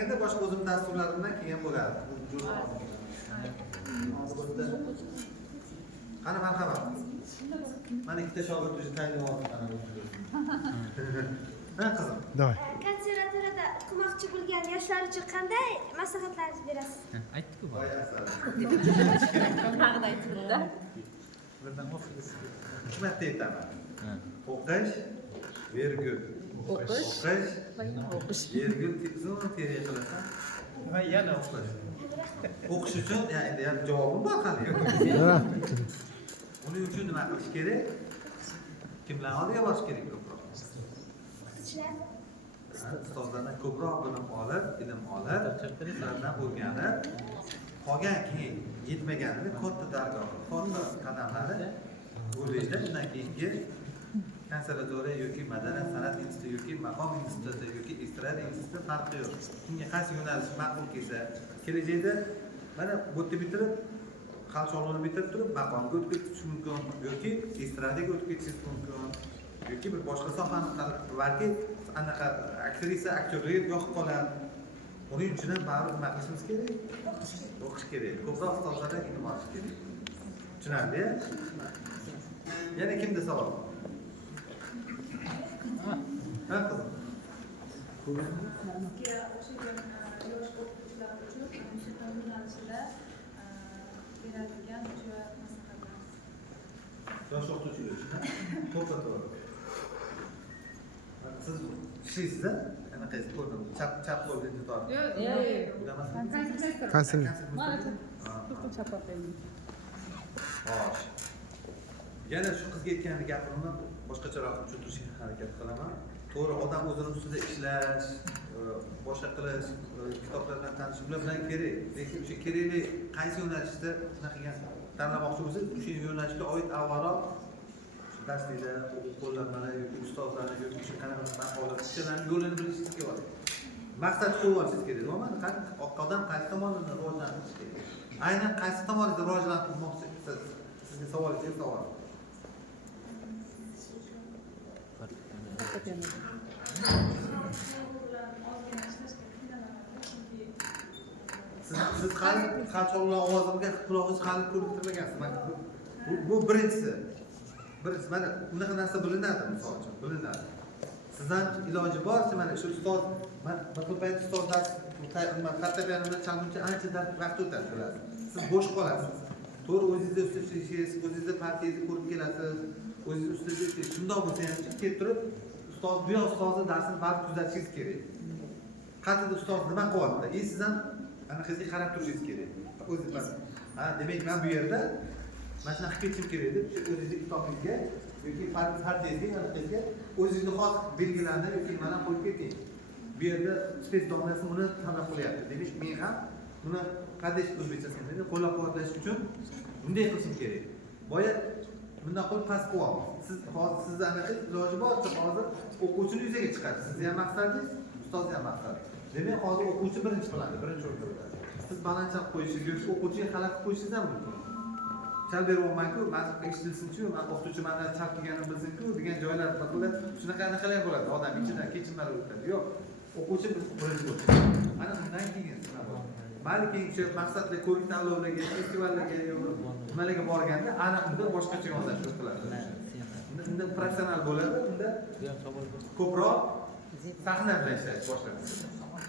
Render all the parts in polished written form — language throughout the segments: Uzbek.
kelganda boshqa o'zim dasturlarimdan keyin bo'ladi. Qani marhamat. Mana ikkita shogird o'zi tayyorlayapti mana bu. Ha qizim. Davay. Konservatoriyada o'qimoqchi bo'lgan yoshlar uchun qanday maslahatlaringizni berasiz? Aytdik-ku. Haqida aytibdi-da. Birdan o'qiysiz. 3 marta aytaman. O'qish, vergul. O'qish, vergul uzun teriya qilasan. Va yana o'qish. O'qish uchun endi ham javobim bor hali. Uning uchun nima qilish kerak? Kimlar oldiga borish kerak ko'proq? Ustozlardan ko'proq bilim olib, ilm olib, ulardan o'rganib, qolgan keyin yetmaganini katta dargoh, katta qadamlari o'ylaydi. Undan keyingi konservatoriya yoki madaniyat san'at instituti yoki maqom instituti yoki estrada instituti farqi yo'q. Kimga qaysi yo'nalish ma'qul kelsa, kelajakda mana bu yerda bitirib, xalqchog'ini bitirib turib, maqomga o'tib ketish mumkin yoki estradaga o'tib ketish mumkin yoki bir boshqa sohani balki anaqa aktrisa, aktyorlik yoqib qoladi. Uning uchun ham baribir nima qilishimiz kerak? O'qish kerak. Ko'proq ustozlardan ilm olish kerak. Tushunarli? Yana kimda savol bor? Ha, qizim. Yosh o'quvchilar uchun musiqa yo'nalishida berilgan maslahatlar. Yosh o'qituvchilar uchun to'xtatib. Siz ishlaysiz-a? Anaqasi ko'rdim. Chap qo'lni tortib. Yo'q. Qaysi? Xo'sh. Yana shu qizga aytgan gapimni boshqacharoq tushuntirishga harakat qilaman. To'g'ri, odam o'zini ustida ishlash, boshqa qilish, kitoblar bilan tanishish bular bilan kerak. Lekin o'sha kerakli qaysi yo'nalishda qilgan tanlamoqchi bo'lsangiz, o'sha yo'nalishga oid avvalroq darsliklar, o'quv qo'llanmalar yoki ustozlarni yoki o'sha qanaqa maqola ishlarni yo'lini bilishingiz kerak. Maqsad qo'yib olishingiz kerak. Umuman odam qaysi tomondan rivojlanishi kerak. Aynan qaysi tomonda rivojlantirmoqchi sizga savolingiz savol. Siz qanchalar ovozimga quloqingiz hali ko'rib turmagansiz. Bu birinchisi. Mana unaqa narsa bilinadi, misol uchun, bilinadi. Sizdan iloji boricha mana shu ustoz, bir payt ustoz dars fortepianoda chalguncha ancha vaqt o'tadi, bilasiz. Siz bo'sh qolasiz. To'g'ri, o'zingizda ustida o'zingizda partiyangizni ko'rib kelasiz. O'zingiz ustida shundoq bo'lsa ham kelib turib, ustoz bu ustozni darsini baribir kuzatishingiz kerak. Qatida ustoz nima qilyapti? Siz ham anaqasiga qarab turishingiz kerak. O'zingiz demak men bu yerda mana shunaqa ketishim kerak deb o'zingizning kitobingizga yoki partiyangizga anaqasiga o'zingizni xos belgilarni yoki mana qo'yib keting. Bu yerda spes domlasi uni talab qilyapti. Demak, men ham buni qanday o'zbekchasini deydi, qo'llab-quvvatlash uchun bunday qilishim kerak. Boya bunday qilib past qilyapmiz. Siz hozir sizni anaqa iloji boricha hozir o'quvchini yuzaga chiqarasiz. Sizni ham maqsadingiz, ustozni ham maqsadi. Demak, hozir o'quvchi birinchi planda, birinchi o'rinda. Siz balandchaq qo'yishingiz yoki o'quvchiga xalaqit qo'yishingiz ham mumkin. Chal berib olmang-ku, ma'lum eshitilsin-chu, men o'qituvchi mendan chal qilganimni bilsin-ku degan joylar haqida shunaqa ham bo'ladi. Odam ichidan kechimlar o'tadi. Yo'q, o'quvchi birinchi bo'ladi. Mana undan keyin nima bo'ladi? Balki o'sha maqsadli ko'rik tanlovlarga, festivallarga, nimalarga borganda ana unda boshqacha yondashuv qiladi. Unda professional bo'ladi, unda ko'proq sahna bilan ishlash boshlanadi.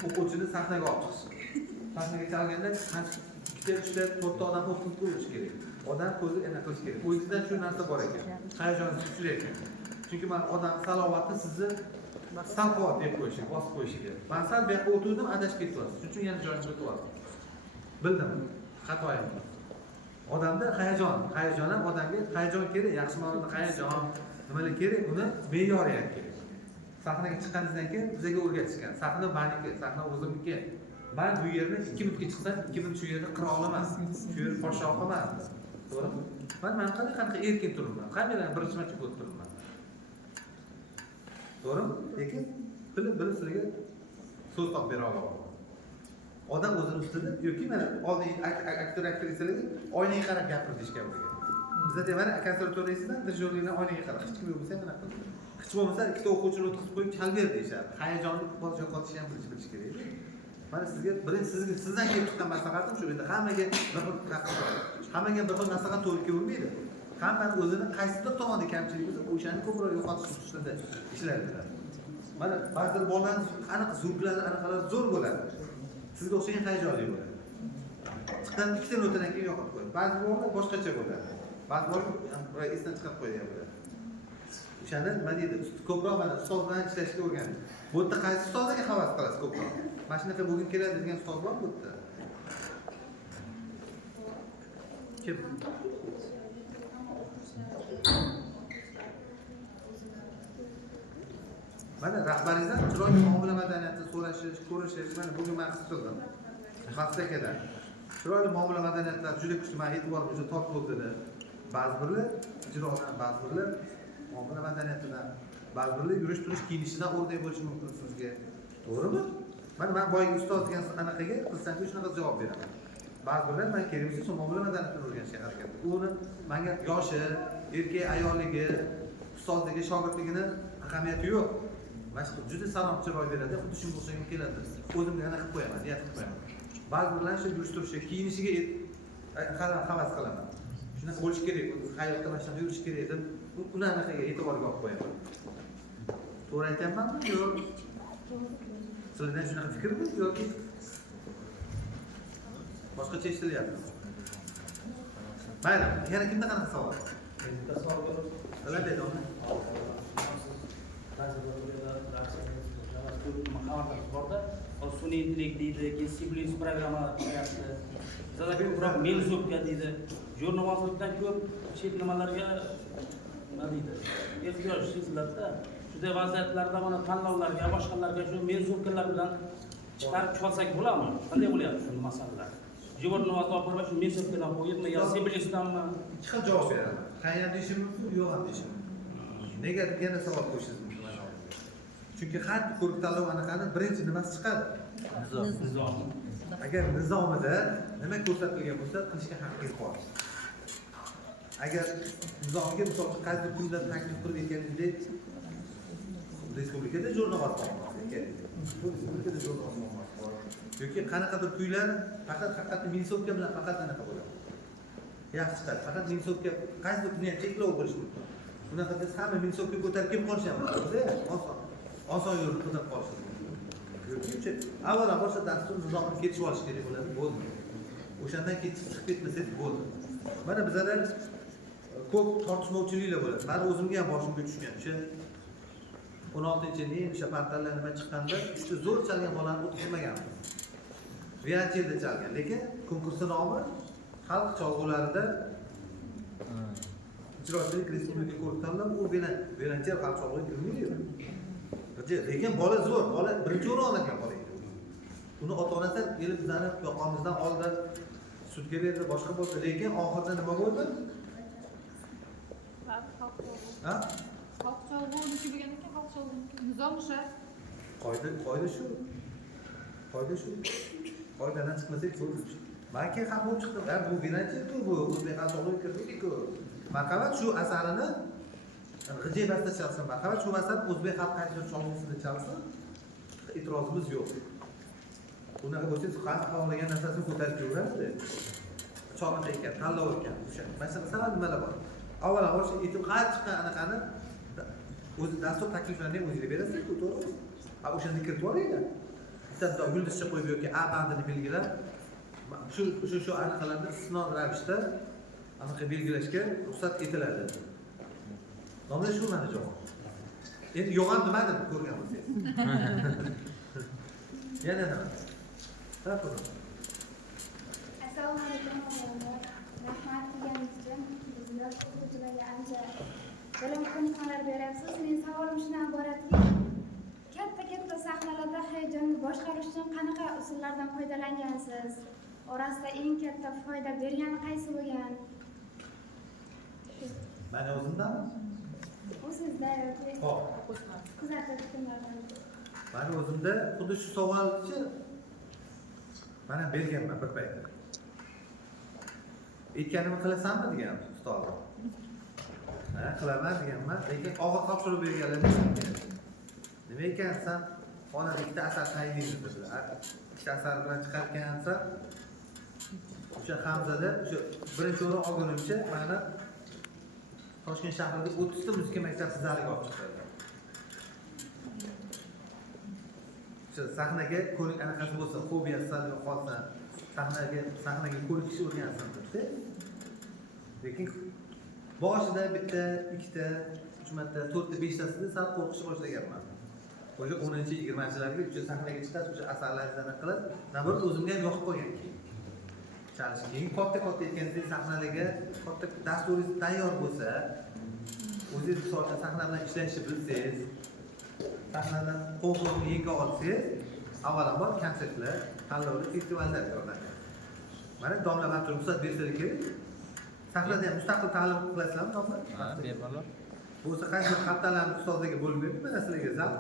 O'quvchini sahnaga olib chiqish. Sahnaga chalganda ikkita, uchta, to'rtta odam o'qib qo'yish kerak. Odam ko'zi aniq qilish kerak. O'zingizda shu narsa bor ekan. Hayajoningiz kuchli. Chunki men odam salovati sizni salqovat deb qo'yishga, bosib qo'yishiga. Men sal bu yoqqa o'tirdim, adashib ketyapsiz. Shuning uchun yana joyimga o'tyapsiz. Bildim. Xatoyim. Odamda hayajon ham odamga hayajon kerak, yaxshi ma'noda hayajon, nimalar kerak, uni me'yoriyat kerak. Sahnaga chiqqaningizdan keyin bizga o'rgatishgan. Sahna meniki, sahna o'zimniki. Men bu yerni 2 minutga chiqsam, 2 minut shu yerda qira olaman. Shu yer podshoh emas. To'g'rimi? Men qanaqa erkin turibman. Kameradan birinchi marta ko'rib turibman. To'g'rimi? Lekin bilib sizga so'z topib bera olaman. Odam o'zini ustida yoki mana oldingi aktyor aktrisalarga oynaga qarab gapir deyishgan bo'lgan. Bizda mana konservatoriyasida dirijorliklar oynaga qarab hech kim bo'lsa mana qiladi. Hech bo'lmasa ikkita o'quvchini o'tkazib qo'yib chal ber deyishadi. Hayajonni boshqa yo'qotish ham bilish kerak. Mana sizga birinchi sizdan kelib chiqqan maslahatim shu. Endi hammaga bir xil maslahat to'g'ri kelmaydi. Hammani o'zini qaysidir tomonda kamchilik bo'lsa, o'shani ko'proq yo'qotish ustida ishlaydilar. Mana ba'zi bolalarning qanaqa zurklari, anaqalar zo'r bo'ladi. Sizga o'xshagan hayajonli bo'ladi. Chiqqan ikkitadan o'tgandan keyin yo'qotib qo'yadi. Ba'zi bolalar boshqacha bo'ladi. Ba'zi bolalar esdan chiqarib qo'ygan bo'ladi. O'shanda nima deydi? Ko'proq mana ustoz bilan ishlashga o'rganing. Bu yerda qaysi ustozga havas qilasiz ko'proq? Mana shunaqa bo'lgin keladi degan ustoz bor bu yerda. Kim? Mana rahbaringizdan chiroyli muomala madaniyati so'rashish, ko'rishish, mana bugun men his qildim. Hafta akadan. Chiroyli muomala madaniyatlar juda kuchli, men e'tiborim juda tortildi. Ba'zi birlar ijrodan, ba'zi birlar muomala madaniyatidan, ba'zi birlar yurish-turish kiyinishidan o'rnak bo'lishi mumkin sizga. To'g'rimi? Mana men boyagi ustoz degan anaqaga qilsangiz shunaqa javob beraman. Ba'zi birlar men kerak bo'lsa muomala madaniyatini o'rganishga harakat qiladi. Uni menga yoshi, erkak ayolligi, ustozligi, shogirdligini ahamiyati yo'q. Mashq juda salom chiroy beradi, xuddi shunga o'xshagan keladi. O'zimga anaqa qilib qo'yaman, niyat qilib qo'yaman. Ba'zi birlar shu yurish-turishi, kiyinishiga havas qilaman. Shunaqa bo'lish kerak, hayotda mana shunaqa yurish kerak deb, uni anaqaga e'tiborga olib qo'yaman. To'g'ri aytyapmanmi yo'q? Sizlardan shunaqa fikrmi yoki boshqacha eshitilyapti? Mayli, yana kimda qanaqa savol? Bitta savol bor. Talab edi uni. Sun'iy intellekt deydi, keyin C++ programmalar qilyapti. Bizada ko'proq menzobga deydi. Jurnalistlikdan ko'p chet nimalarga nima deydi? Ehtiyoj seziladi-da. Shunday vaziyatlarda mana tanlovlarga, boshqalarga shu menzobkalar bilan chiqarib chiqarsak bo'ladimi? Qanday bo'lyapti shu masalalar? Jurnalistlar olib shu menzobkadan qo'yibmi yo C++danmi? Ikki xil javob beraman. Qayerda deyishim mumkin, yo'q ham deyishim mumkin. Nega deganda savol qo'yishingiz mumkin. Chunki har ko'rik tanlov anaqani birinchi nimasi chiqadi? Nizom. Agar nizomida nima ko'rsatilgan bo'lsa, qilishga haqqingiz bor. Agar nizomga misol uchun qaysi kunda taklif qilib aytganingizdek, respublikada jurnalist bor. Respublikada jurnalist bor. Yoki qanaqadir kuylar faqat minisovka bilan faqat anaqa bo'ladi. Yaxshi chiqadi. Faqat minisovka qaysi kuni ham cheklov bo'lishi mumkin. Bunaqa desa hamma minisovka ko'tarib kelib qolishyapti. Oson yo'l ko'tarib qolish mumkin. Avvalo boshqa dastur nizomni ketishib olish kerak bo'ladi, bo'ldi. O'shandan keyin chiqib ketmasangiz bo'ldi. Mana bizada ko'p tortishmovchiliklar bo'ladi. Meni o'zimga ham boshimga tushgan. O'sha 16-yil o'sha portallar nima chiqqanda, uchta zo'r chalgan bolani o'tkazmaganmiz. Violoncheli chalgan, lekin konkursning nomi xalq cholg'ularida ijrochilik respublika ko'rik tanlab, u violonchel xalq cholg'uga kirmaydi. Lekin bola zo'r, bola birinchi o'rin olgan bola edi. Uni ota-onasi kelib bizani yoqamizdan oldi, sudga berdi, boshqa bo'ldi, lekin oxirida nima bo'ldi? Ha? Xalq cholg'usi bo'lgan ekan, xalq cholg'usi. Nizom o'sha. Qoida shu. Qoidadan chiqmasak bo'ldi. Men keyin ham bo'lib chiqdim. Bu violonchel-ku, bu o'zbek xalq cholg'uga kirmaydi-ku. Marhamat shu asarini g'ijebasda chalsin. Marhamat shu masala o'zbek xalq qaysi cholg'usida chalsin. E'tirozimiz yo'q. Bunaqa bo'lsangiz qanday xohlagan narsasini ko'tarib yuraveradi. Chog'ida ekan, tanlov ekan. O'sha masala nimalar bor? Avvalo o'sha qayerda chiqqan anaqani o'zi dastur takliflarini ham o'zingiz berasiz-ku, to'g'rimi? O'shani kiritib oling-da. Bitta yulduzcha qo'yib yoki A bandini belgilab, shu anaqalarni istisno ravishda anaqa belgilashga ruxsat etiladi. Nomda shu mana javob. Endi yo'q ham demadim, ko'rgan bo'lsangiz. Yana nima? Rahmat. Assalomu alaykum. Rahmat deganingiz uchun biz yosh o'quvchilarga ancha bilim imkoniyatlar berasiz. Men savolim shundan iboratki, katta sahnalarda hayajonni boshqarish uchun qanaqa usullardan foydalangansiz? Orasida eng katta foyda bergani qaysi bo'lgan? Mana o'zimdanmi? O'zingizda yoki Xo'p. kuzatuvchilardan? Mani o'zimda xuddi shu savolni mana berganman bir paytda. Aytganimni qilasanmi degan ustoz. Ha, qilaman deganman, lekin og'ir topshiriq berganlar. Nima ekan sen xonada ikkita asar tayinlaymiz dedilar. Ikkita asar bilan chiqargansa o'sha Hamzada o'sha birinchi o'rin olgunimcha mana Toshkent shahrida 30 ta muzika maktabi zaliga olib chiqdi. O'sha sahnaga ko'rik anaqasi bo'lsa, fobiyasi sal qolsa, sahnaga ko'rikishni o'rgansin debdi. Lekin boshida bitta, ikkita, 3 marta, 4 ta, 5 tasida sal qo'rqishni boshlaganman. O'sha 10-20-chilarga o'sha sahnaga chiqib, o'sha asarlarni qilib, navbat o'zimga ham yoqib qolgan keyin. Chalish keyin katta aytganda sahnalarga katta dasturingiz tayyor bo'lsa, o'zingiz soat sahna bilan ishlashni bilsangiz, sahnadan qo'rquvni yenga olsangiz, avvalambor konsertlar, tanlovlar, festivallar yordam beradi. Mana domla Batur ruxsat bersa kerak. Sahnada ham mustaqil ta'lim qilasizlarmi, domla? Ha, bemalol. Bo'lsa qaysi haftalarni ustozlarga bo'lib berib, mana sizlarga zal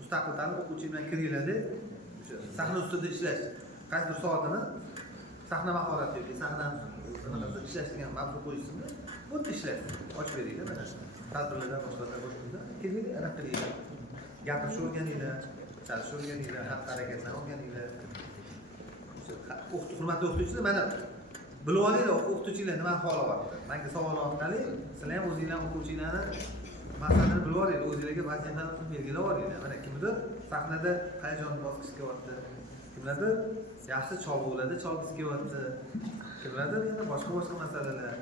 mustaqil ta'lim o'quvchi bilan kiringlarda o'sha sahna ustida ishlash, qaysi bir soatini sahna mahorati yoki sahna qanaqadir ishlash degan mavzu qo'yishsinda, bunday ishlaysiz. Ochib beringlar mana. Tadbirlarda boshqalar boshqada keling, anaqa qilinglar. Gapirishni o'rganinglar, chalishni o'rganinglar, xatti harakatlarni o'rganinglar. Hurmatli o'qituvchilar, mana bilib olinglar, o'qituvchilar nima xohlayapti. Menga savol orqali sizlar ham o'zingizlar o'quvchilarni maqsadini bilib olinglar, o'zingizlarga vazifani qilib belgilab olinglar. Mana kimdir sahnada hayajon bosqichi kelyapti, kimlardir yaxshi cholg'ularda cholg'isi kelyapti, kimlardir yana boshqa masalalar.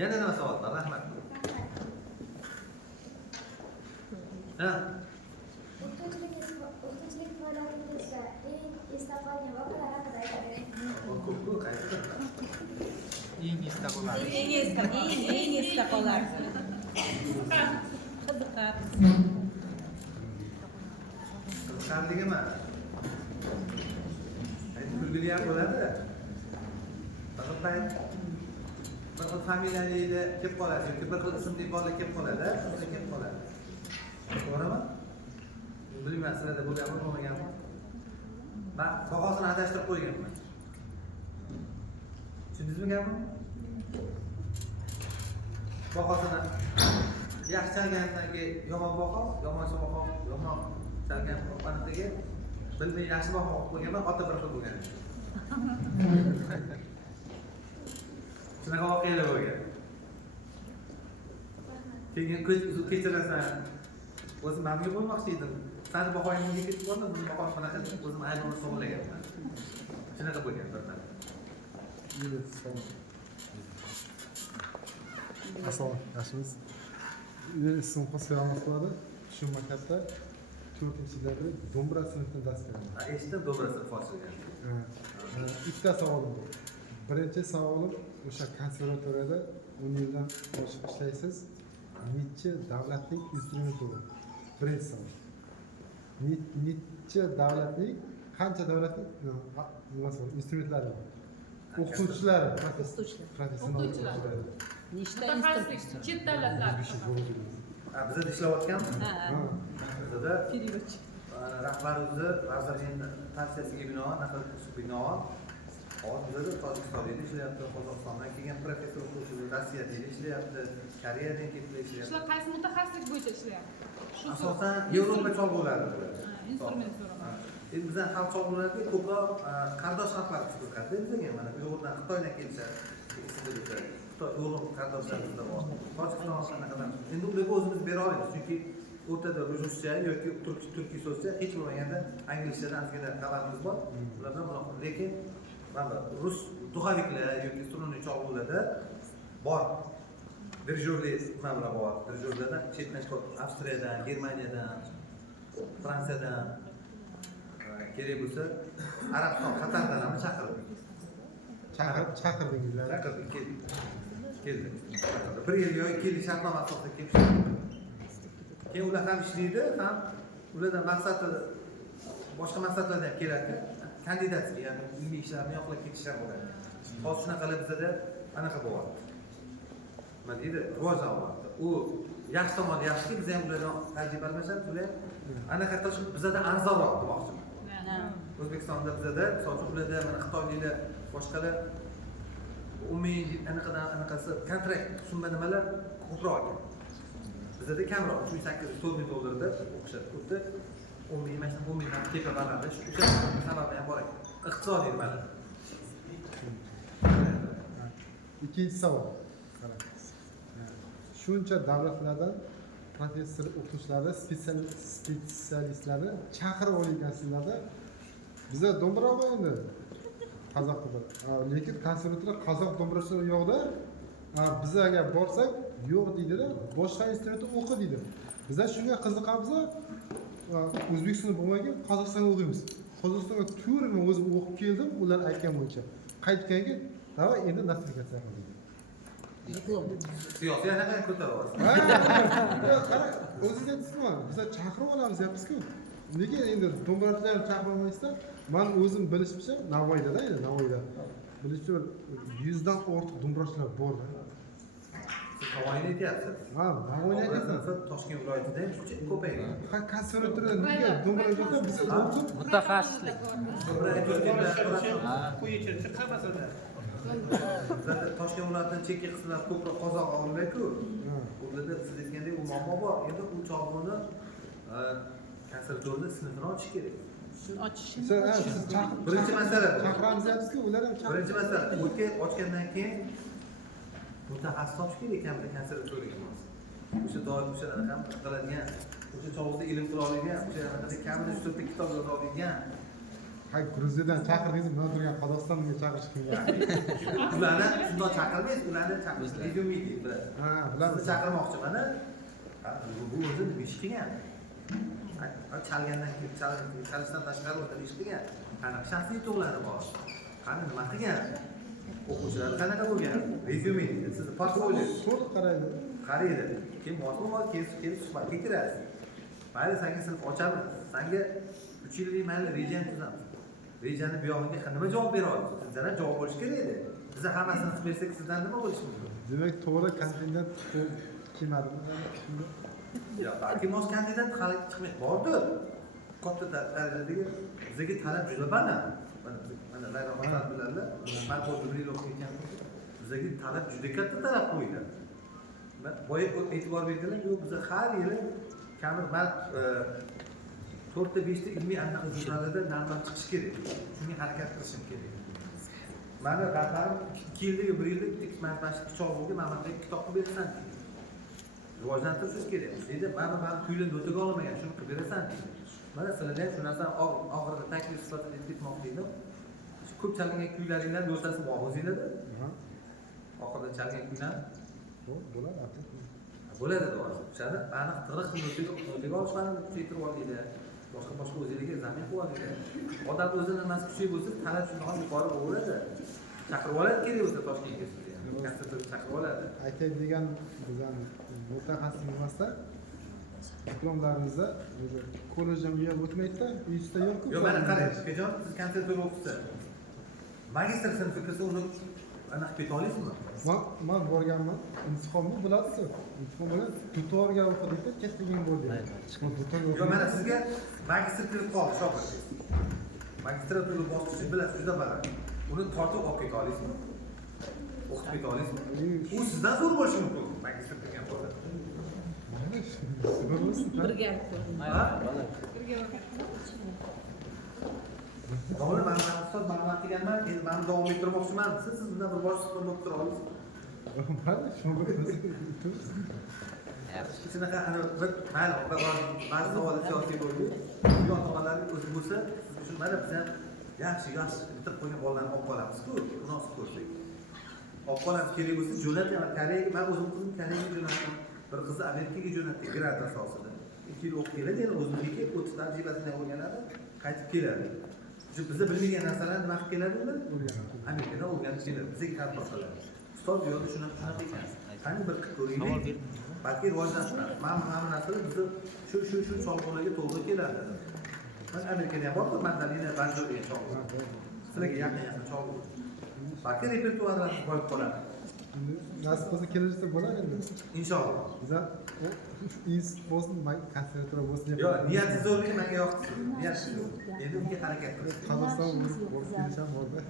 Yana nima savol bor? Rahmat. Ha? O'qituvchilik faoliyatingizda eng esda qolgan voqealar haqida aytavering. Ko'p-ku, qaysi? Eng esda qoladi. Eng esda qolar. Qiziqarligi nima? Kulgili ham bo'ladi. Faqat bir xil familiyali kelib qoladi yoki bir xil ismli bolalar kelib qoladi, shunday kelib qoladi. To'g'rimi? Bilmayman, sizlarda bo'lganmi, bo'lmaganmi? Men qog'ozini adashtirib qo'yganman. Tushundingizmi gapni? Qog'ozini yaxshi chalgandagi yomon baho, yomon baho, yomon chalgan bahoga bilmay yaxshi baho olib qo'yganman, ota bir xil bo'lgan. Shunaqa voqealar bo'lgan. Keyin kechirasan. O'zim mamnun bo'lmoqchi edim. Sani bahoyimga ketib qoldi, buni baho qanaqa deb o'zim aybimni sog'laganman. Shunaqa bo'lgan bir marta. Assalomu yaxshimiz. Ism Qo'sayomov bo'ladi. Shu maktabda 4-yillarda do'mbira sinfida dars beraman. Eshitdim, do'mbira sinfi ochilgan. Ikkita savolim bor. Birinchi savolim o'sha konservatoriyada 10 yildan oshiq ishlaysiz. Necha davlatning instrumenti bor? Birinchi savol. Necha davlatning, qancha davlatning instrumentlari bor? O'qituvchilari, professional o'qituvchilar. Nechta Mutaxassislik, chet davlatlar. Bizda ishlayotganmiz. Bizda rahbarimizni vazirning tavsiyasiga binoan hozir bizda Tojikistonda ishlayapti, Qozog'istondan kelgan professor o'quvchilar, Rossiyada ishlayapti, Koreyadan kelib ishlayapti. Shular qaysi mutaxassislik bo'yicha ishlayapti? Asosan Yevropa cholg'ulari. Instrument so'raman. Endi bizdan xalq cholg'ulariga ko'proq qardosh xalqlar qiziqadi. Bizga mana Uyg'urdan, Xitoydan kelsa, Xitoy, Uyg'ur qardoshlarimiz bor. Tojikiston qanaqadan. Endi ularga o'zimiz bera olamiz, chunki o'rtada ruscha yoki turkiy so'zcha hech bo'lmaganda anglizchadan ozgina xabarimiz bor. Ulardan bunaqa. Lekin mana rus duxoviklar yoki strunniy cholg'ularda bor. Dirijorli qismlar bor. Dirijorlardan chetdan Avstriyadan, Germaniyadan, Fransiyadan kerak bo'lsa, Arabiston, Qatardan ham chaqirdik. Chaqirdingizlar. Chaqirdik, keldi. Bir yil yoki 2 yil shartnoma asosida kelib. Keyin ular ham ishlaydi, ham ulardan maqsadi boshqa maqsadlardan ham keladi. Kandidatga, ya'ni milliy ishlarni yoqlab ketishlar bo'ladi. Hozir shunaqalar bizda anaqa bo'lyapti. Nima deydi? Rivojlanyapti. U yaxshi tomoni yaxshiki, biz ham ulardan tajriba almashamiz, ular anaqa qilish bizda arzonroq demoqchiman. O'zbekistonda bizda, masalan, ularda mana xitoyliklar, boshqalar umumiy anaqasi kontrakt summa nimalar ko'proq ekan. Bizda kamroq, $3,800 $4,000 o'qishadi. Xuddi 10 ming emasdan 10 mingdan tepa balandda shu sababi ham bor ekan. Iqtisodiy baland. Ikkinchi savol. Qarang. Shuncha davlatlardan professor o'qituvchilari, spetsialistlarni chaqirib olgansizlarda biza do'mbira olmaydi. Qozoq tilida. Lekin konservatorlar qozoq do'mbirachilari yo'qda. Biz agar borsak, yo'q deydilar. Boshqa instrumentni o'qi deydi. Biz shunga qiziqamiz. O'zbekistonda bo'lmagan Qozog'istonda o'qiymiz. Qozog'istonga turini o'zim o'qib keldim, ular aytgan bo'yicha. Qaytganga, davay endi nostrifikatsiya qildik. Siyosiy anaqa ko'taryapsiz. Qarang, o'zingiz aytdingizmi? Biz chaqirib olamiz deyapmiz-ku. Nega endi do'mbirachilarni chaqirib olmaysizlar? Men o'zim bilishimcha Navoiyda, Navoiyda. Bilishimcha 100 dan ortiq do'mbirachilar bor. Siz Navoiyni aytyapsiz. Navoiyni aytyapman. Toshkent viloyatida ham shuncha ko'paygan. Konservatorda nega do'mbira yo'qda biz o'qib Mutaxassislik. Quyi chirchiq hammasida. Toshkent viloyatidan chekka qismlar ko'proq qozoq olinadi-ku. Ularda siz aytgandek u muammo bor. Endi u chog'ini konservatorda sinfini ochish kerak. Birinchi masala. chaqiramiz deyapsiz-ku, ular ham chaqiradi. Birinchi masala. Ochgandan keyin mutaxassis topish kerak ekan konservatoriyaga. O'sha doim o'sha ham qiladigan, o'sha chog'da ilm qila oladigan, o'sha kamida 3-4 ta kitob yoza oladigan. Hay, Gruziyadan chaqirdingiz, men turgan Qozog'istonga chaqirish qiyin. Ularni shundoq chaqirmaysiz, ularni chaqirish rezyume deydi, bilasiz. Bizni chaqirmoqchi mana. Bu o'zi nima ish qilgan? Chalgandan keyin chalishdan tashqari o'tib ish qilgan. Qanaqa shaxsiy to'g'lari bor? Qani nima qilgan? O'quvchilar qanaqa bo'lgan? Rezyume deydi. Sizni portfolio To'liq qaraydi. qaraydi. Keyin mos-mos kelib suhbatga kirasiz. Mayli, senga sinf ochamiz. Senga 3 yillik mayli rejani tuzamiz. Rejani bu yog'iga nima javob bera olasiz? Sizdan javob olish kerak edi. Biz hammasini qilib bersak, sizdan nima bo'lishi mumkin? Demak, to'g'ri kandidat kelmadimi? Yo'q, balki mos kandidat hali chiqmay bordir. Katta darajadagi bizga talab juda baland. Mana bayroqlar bilanlar, men o'zim bir yil o'qiyotgan. Bizga talab juda katta talab qo'ydi. Men boya e'tibor berdilar, yo'q biz har yili kamida men 4 ta 5 ta ilmiy anaqa jurnallarda namdan chiqish kerak. Shunga harakat qilishim kerak. Mani rahbarim 2 yildagi 1 yillik tekst manfaatli chog'imga mana bunday kitob qilib berasan. Rivojlantirish kerak. Dedi, men kuylarni o'taga olmagan, shuni qilib berasan. Mana sizlarda ham shu narsani oxirida taklif sifatida aytmoqchi edim. Ko'p chalgan kuylaringlarni yo'ltasini o'zinglarda. Oxirida chalgan kuylar Bo'ladi. bo'ladi deyapti. O'shani mani tig'iq qilib o'taga olishmani kuchaytirib olinglar. Boshqa o'zingizga zamin qo'yib olinglar. Odam o'zini nimasi kuchli bo'lsa, talab shundoq yuqori bo'laveradi. Chaqirib oladi kerak bo'lsa Toshkentga sizni. Konservatoriyaga chaqirib oladi. Aytay degan bizani mutaxassis emasda diplomlarimizda o'zi kollejdan bu yer o'tmaydi-da, institutda yo'q-ku. Yo'q, mana qarang, Shukajon, siz konservatoriya o'qisa, magistr sinfi kirsa uni aniq keta olasizmi? Men borganman, imtihonni bilasiz. Imtihon bilan tutorga o'qidikda ketdigim bo'ldi. Yo'q, mana sizga magistr kirib qoldi, shogird. Magistratura bosqichi bilasiz, juda baland. Uni tortib olib keta olasizmi? O'qib keta olasizmi? U sizdan zo'r bo'lishi mumkin, magistr kirgan bo'lsa. Birga. To'g'ri, men ustoz ma'lumot deganman, endi men davom ettirmoqchiman. Siz bundan bir bosh suhbat bo'lib tura olasiz. Mayli, shunga Shunaqa ana bir ba'zi savollar siyosiy bo'ldi. Bu tomonlarning o'zi bo'lsa, siz uchun mana biz ham yaxshi bitirib qo'ygan bolalarni olib qolamiz-ku, munosib ko'rsak. Olib qolamiz, kerak bo'lsa jo'nataman. Koreyaga, men o'zim qizim Koreyaga jo'natdim. Bir qizni Amerikaga jo'natdik grant asosida. 2 yil o'qib keladi, endi o'zimizga 30 tajribasini o'rganadi, qaytib keladi. Bizda bilmagan narsalarni nima qilib keladi ular? Amerikadan o'rganib keladi, bizga tadbiq qiladi. Ustoz yo'lda shunaqa ekan. Qani bir qilib ko'ringlar. Balki rivojlanishlar. Mana narsalar bizda shu cholg'ularga to'g'ri keladi. Men Amerikada ham bordim, Mandalina, Banjo degan cholg'u. Sizlarga yaqin cholg'u. Balki repertuarlar boyib qoladi. nasib bo'lsa kelajakda bo'ladi endi. Inshaalloh. Bizlar institut bo'lsin, konservatoriya bo'lsin deb. Yo'q, niyatingiz zo'rligi menga yoqdi. Niyatingiz zo'r. Endi unga harakat qiling. Qozog'iston bo'lib kelish ham borda.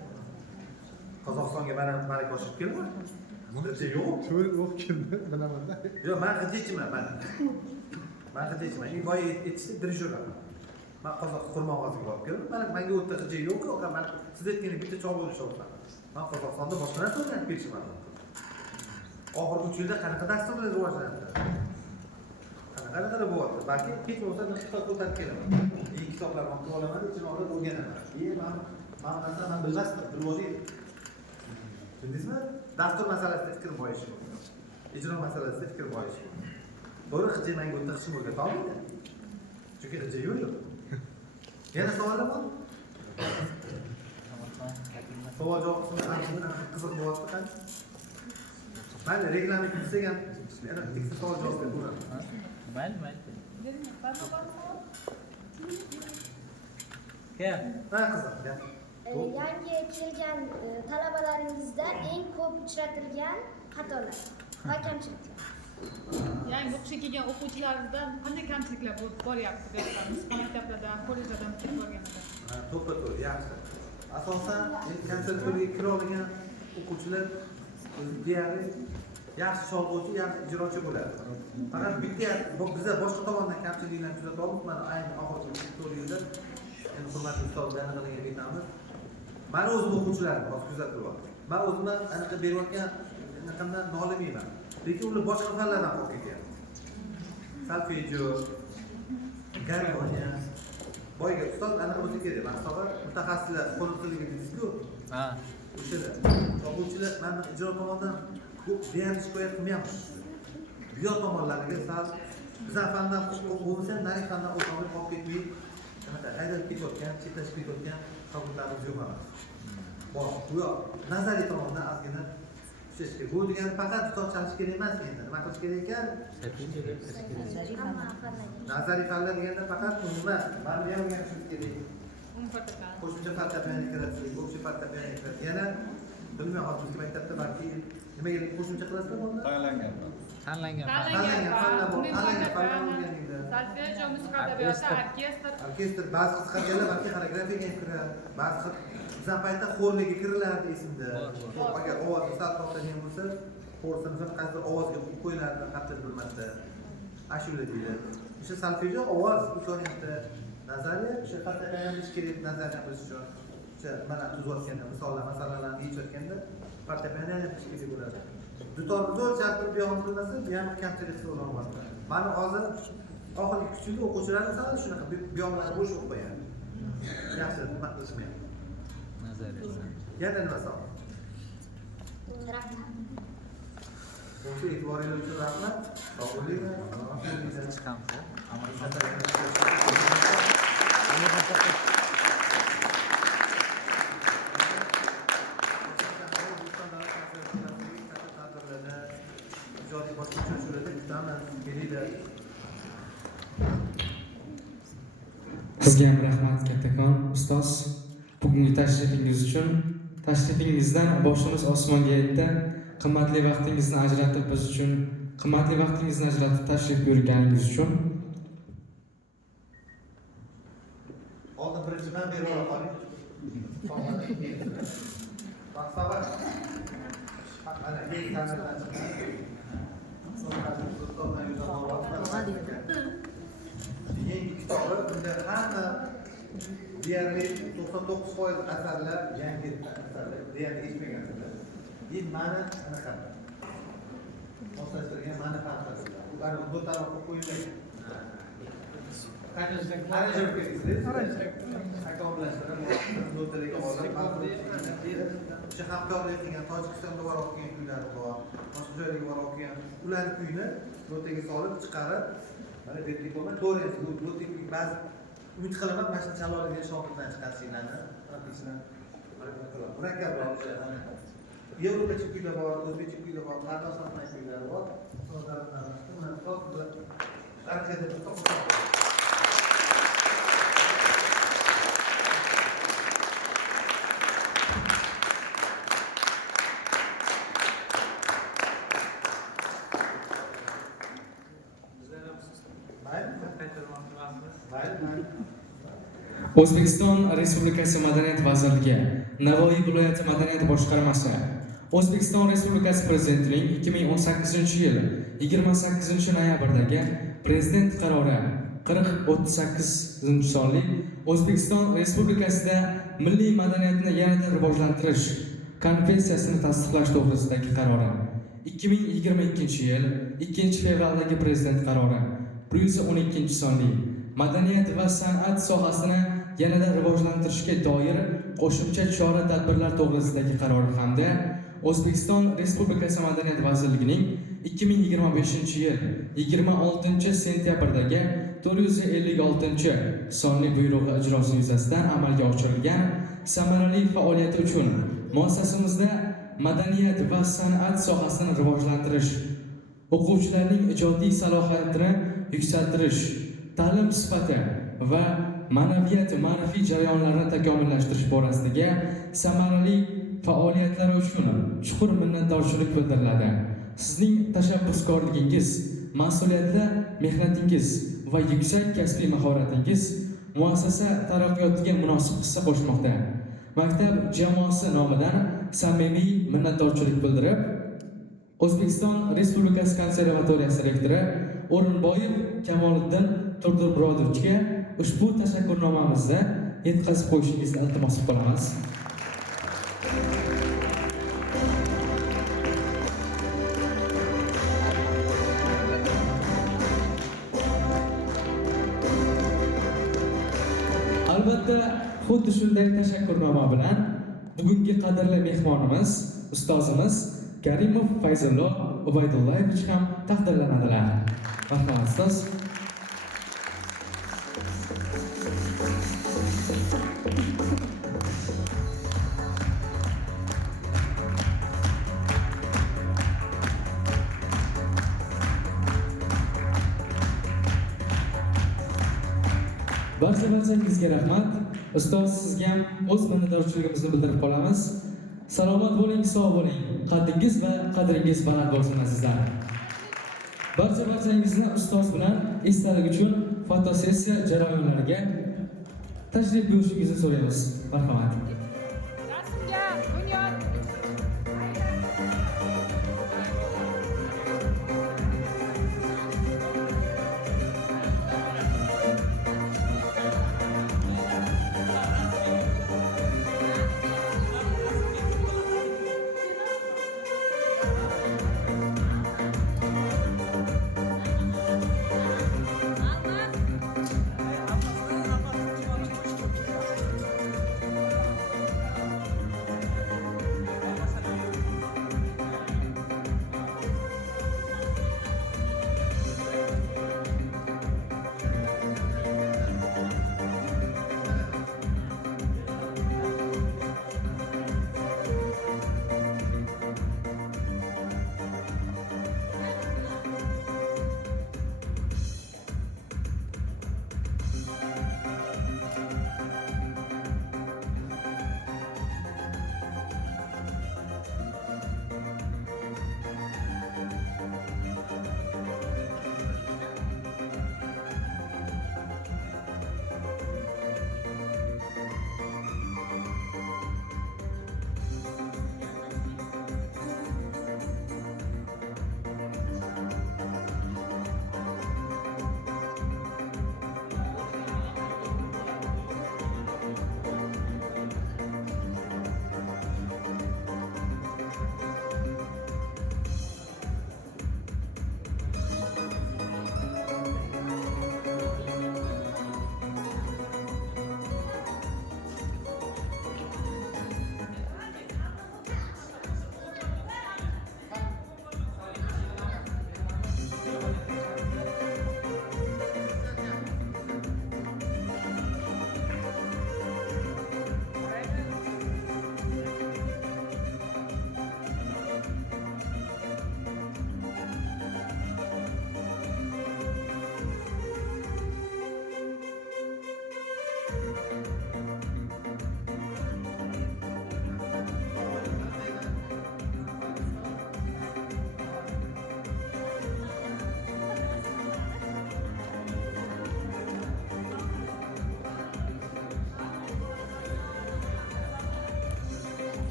Qozog'istonga mana malaka oshib kelma. Bundacha yo'q. To'y o'qib keldi, bilaman-da. Yo'q, men hijjatchiman, men. Men hijjatchiman. Men boya aytishdi, dirijyorman. Men qozoq xurmog'asiga borib keldim. Menga o'ta hijja yo'q, men siz aytganingiz bitta chog' bo'lishyapman. Men Qozog'istonda boshqa narsa o'rganib kelishman. Oxirgi 3 yilda qanaqa dasturlar rivojlandi? Qanaqa bo'lyapti? Balki hech bo'lmasa bir kitob ko'tarib kelaman. Kitoblarni o'qib olaman, ichini olib o'rganaman. Men bilmasdim, bilib olay. Bildingizmi? Dastur masalasida fikr bo'yishi. Ijro masalasida fikr bo'yishi. To'g'ri, hijja menga o'ta hijja o'rgata olmaydi. Chunki hijja yo'q. Yana savollar bor? Savol javob qismini qiziq bo'lyapti qani? Mayli, reklama qilsak ham yana ikkita savol javob beraman. Mayli. Qiziq, gap. Yangi kelgan talabalaringizda eng ko'p uchratilgan xatolar va kamchiliklar. Yangi o'qishga kelgan o'quvchilarimizdan qanday kamchiliklar bo'lyapti deyapmiz. Maktablardan, kollejlardan ketib borganida. To'ppa-to'g'ri, yaxshi. Asosan konservatoriyaga kira olgan o'quvchilar deyarli yaxshi cholg'uvchi, yaxshi ijrochi bo'ladi. Faqat bitta biza boshqa tomondan kamchiliklarni kuzata olib, mana ayni oxirgi 4 yilda endi hurmatli ustozlarni qilingan aytamiz. Meni o'zim o'quvchilarim hozir kuzatilyapti. Men o'zimni anaqa berayotgan anaqamdan nolimayman. Lekin ular boshqa fanlardan qolib ketyapti. Solfejo, garmoniya. Boyga ustoz anaqa bo'lsa kerak. Masalan, mutaxassislar qo'l tiliga deysiz-ku. Ha. O'shalar. O'quvchilar meni ijro tomonidan ko'p deyarli shikoyat qilmayapmiz. Bu tomonlariga sal bizlar fandan bo'lsa, nari fandan o'tolib qolib ketmay, anaqa haydab ketayotgan, chetlashib ketayotgan qabullarimiz yo'q emas. Bu nazariy tomondan ozgina ishlash kerak. Bu degani faqat ustoz chalish kerak emas endi. Nima qilish kerak ekan? Nazariy fanlar deganda faqat nima? Mana bu ham o'rganishimiz kerak. Qo'shimcha fortepiano kiradi, qo'shimcha fortepiano kiradi. Yana bilmayman, hozirgi maktabda balki nimaga qo'shimcha qilasizlar bunda? Tanlangan Tanlangan fanlar o'rganinglar. Solfejo, musiqa adabiyoti, Orkestr ba'zi qiziqarganlar balki xoreografiyaga ham kiradi. Ba'zi bizdan paytda xorlarga kirilardi esimda. Agar ovozni sal to'xtagan bo'lsa, xor sinfini qaysidir ovozga qo'yilardi, qattiq bilmasda. Ashula deydi. O'sha solfejo ovoz imkoniyati, nazariya, o'sha fortepiano bilish kerak, nazariya bilish uchun. O'sha mana tuzayotganda misollar, masalalarni yechayotganda fortepiano bilish kerak bo'ladi. Dutorni zo'r chalib buyog'ini bilmasa, bu ham kamchilik hisoblanadi. Mana hozir oxirgi kuchli o'quvchilarni sal shunaqa buyog'larni bo'sh o'qib qo'yadi. Yaxshi, nima qilishmayapti. Yana nima savol? Rahmat. O'sha e'tiboringiz uchun rahmat. Sog' bo'linglar. Ijodiy boshqa uchrashuvlarda kutamiz. Kelinglar. Sizga ham rahmat kattakon ustoz. Bugungi tashrifingiz uchun, tashrifingizdan boshimiz osmonga yetdi. Qimmatli vaqtingizni ajratib biz uchun, qimmatli vaqtingizni ajratib tashrif buyurganingiz uchun. Oldin birinchi man berib qoling. Maqsad. Ana eng ta'mindan chiqqan. Yangi kitobi bunda hamma deyarli 99% asarlar yangi asarlar, deyarli eshitmaganlar. Endi ma'ni anaqa. Moslashtirgan ma'ni farqlashtirgan. Ularni bu tarafga qo'ymaydi. Qancha kerak? Akomlashtirib, notalarga olib, o'sha hamkorlik qilgan Tojikistonda bor o'qigan kuylari bor, boshqa joylarga bor o'qigan ularning kuyini notaga solib chiqarib, mana bu yerga qo'yman, to'g'ri, bu ba'zi umid qilaman mana shu chala oladigan shogirddan chiqarishinglarni, murakkabroq o'sha Yevropacha kuylar bor, o'zbekcha kuylar bor, qardoshlar kuylari bor. O'zbekiston Respublikasi Madaniyat vazirligi, Navoiy viloyati madaniyat boshqarmasi, O'zbekiston Respublikasi Prezidentining 2018-yil 28 noyabrdagi Prezident qarori 40-38 sonli O'zbekiston Respublikasida milliy madaniyatni yanada rivojlantirish konvensiyasini tasdiqlash to'g'risidagi qarori, 2022-yil 2-fevraldagi prezident qarori, 112 sonli madaniyat va san'at sohasini yanada rivojlantirishga doir qo'shimcha chora-tadbirlar to'g'risidagi qarori hamda O'zbekiston Respublikasi Madaniyat vazirligining 2025-yil 26-sentyabrdagi 456 sonli buyrug'i ijrosi yuzasidan amalga oshirilgan samarali faoliyati uchun muassasamizda madaniyat va san'at sohasini rivojlantirish, o'quvchilarning ijodiy salohiyatini yuksaltirish, ta'lim sifati va ma'naviyat ma'rifiy jarayonlarini takomillashtirish borasidagi samarali faoliyatlari uchun chuqur minnatdorchilik bildiriladi. Sizning tashabbuskorligingiz, mas'uliyatli mehnatingiz va yuksak kasbiy mahoratingiz muassasa taraqqiyotiga munosib hissa qo'shmoqda. Maktab jamoasi nomidan samimiy minnatdorchilik bildirib, O'zbekiston Respublikasi konservatoriyasi rektori O'rinboyev Kamoliddin Turdirmurodovga ushbu tashakkurnomamizni yetkazib qo'yishingizni iltimos qilamiz. Albatta, xuddi shunday tashakkurnoma bilan bugungi qadrli mehmonimiz, ustozimiz Karimov Fayzullo Ubaydullayevich ham taqdirlanadilar. Marhamat ustoz. Barchangizga rahmat. Ustoz, sizga ham o'z minnatdorchiligimizni bildirib qolamiz. Salomat bo'ling, sog' bo'ling. Qaddingiz va qadringiz baland bo'lsin azizlar. Barchangizni ustoz bilan esdalik uchun fotosessiya jarayonlariga tashrif buyurishingizni so'raymiz. Marhamat.